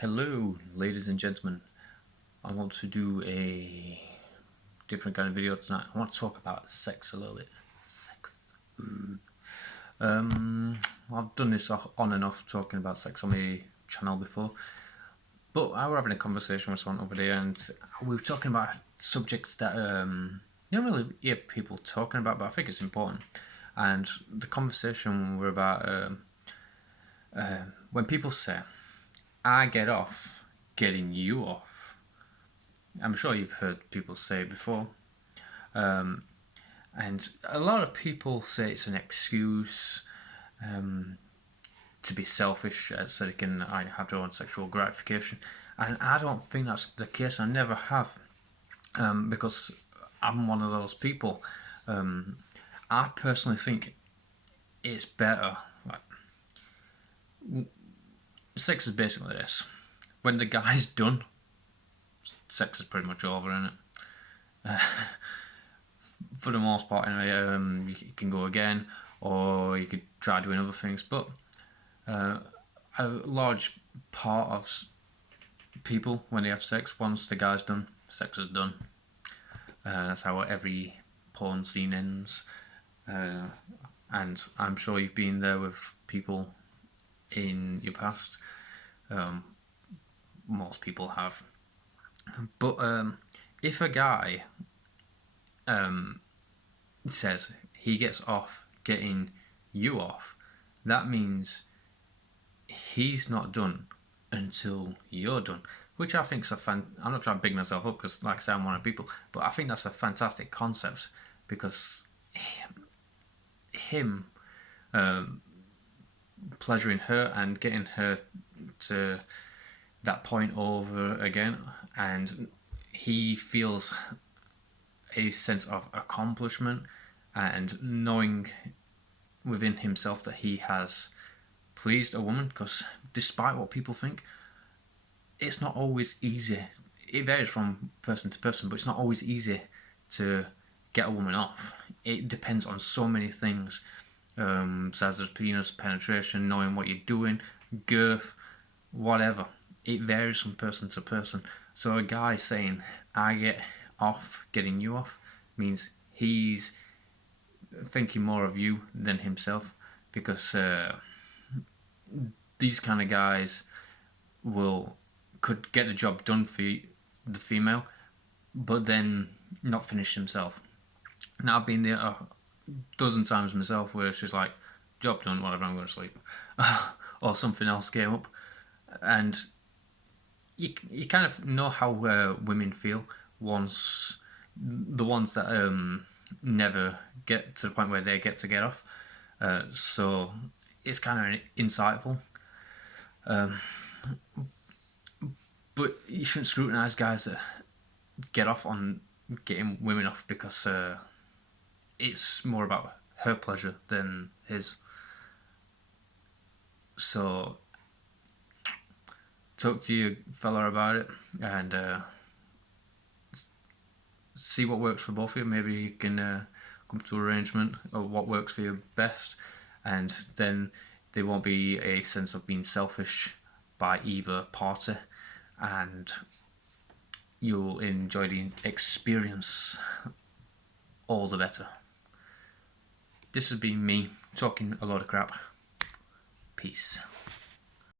Hello, ladies and gentlemen. I want to do a different kind of video tonight. I want to talk about sex a little bit. Sex. I've done this on and off talking about sex on my channel before, but I was having a conversation with someone over there, and we were talking about subjects that you don't really hear people talking about, but I think it's important. And the conversation were about when people say, "I get off getting you off." I'm sure you've heard people say it before. And a lot of people say it's an excuse to be selfish so they can have their own sexual gratification. And I don't think that's the case. I never have, because I'm one of those people. I personally think it's better. Sex is basically this. When the guy's done, sex is pretty much over, isn't it? For the most part, anyway. You can go again, or you could try doing other things. But a large part of people, when they have sex, once the guy's done, sex is done. That's how every porn scene ends. And I'm sure you've been there with people in your past. Most people have. But if a guy says he gets off getting you off, that means he's not done until you're done. Which I think is I'm not trying to big myself up because, like I say, I'm one of the people, but I think that's a fantastic concept because him pleasuring her and getting her to that point over again, and he feels a sense of accomplishment and knowing within himself that he has pleased a woman, because despite what people think, it's not always easy. It varies from person to person, but it's not always easy to get a woman off. It depends on so many things, size of penis, penetration, knowing what you're doing, girth, whatever. It varies from person to person. So a guy saying, "I get off getting you off," means he's thinking more of you than himself, because these kind of guys could get the job done for the female, but then not finish himself. Now, I've been there a dozen times myself where she's like, "Job done, whatever, I'm going to sleep," or something else came up, and you kind of know how women feel once the ones that never get to the point where they get off. So it's kind of insightful. But you shouldn't scrutinise guys that get off on getting women off, because it's more about her pleasure than his. So talk to your fella about it and see what works for both of you. Maybe you can come to an arrangement of what works for you best, and then there won't be a sense of being selfish by either party, and you'll enjoy the experience all the better. This has been me talking a lot of crap. Peace.